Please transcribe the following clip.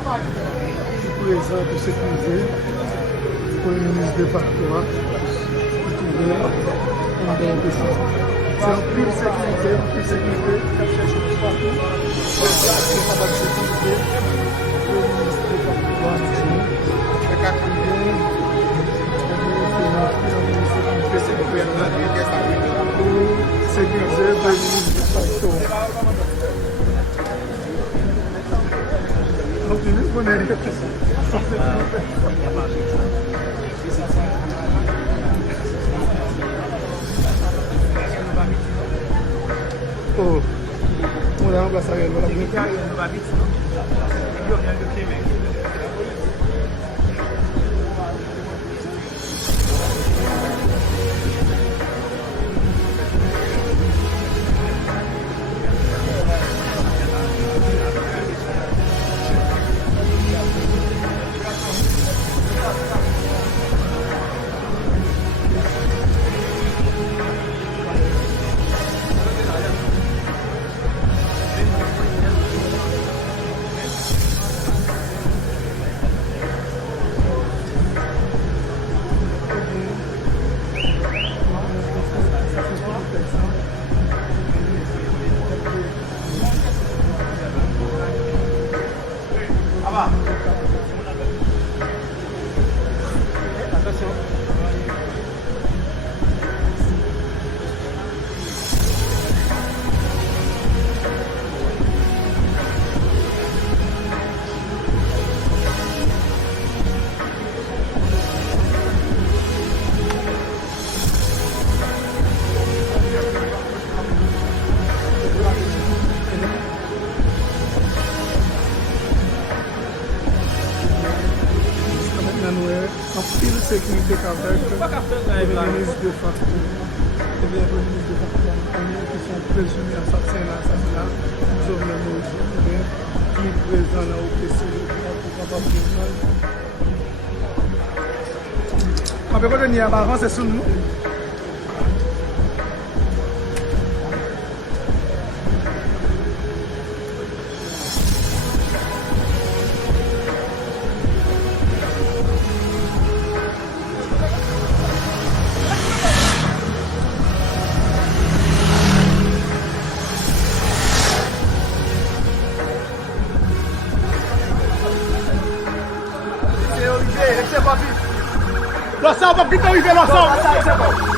présent de sécuriser pour le ministre de Factoire qui trouvait un bon dessin. C'est en plus de sécurité qui a cherché de partout. C'est pas de sécurité pour le ministre de Factoire pour sécuriser le ministre de Factoire. Oh, mulai ang plasayan mo lang dito. En pile sécurité qu'avec le ministre de Factoire. Le ministre de Factoire, qui sont présumés assassinats, Jovenel Moïse, qui est présent dans l'OPC, on peut pas tenir avant, c'est sous nous. Lorsão, vamos gritar o Lorsão!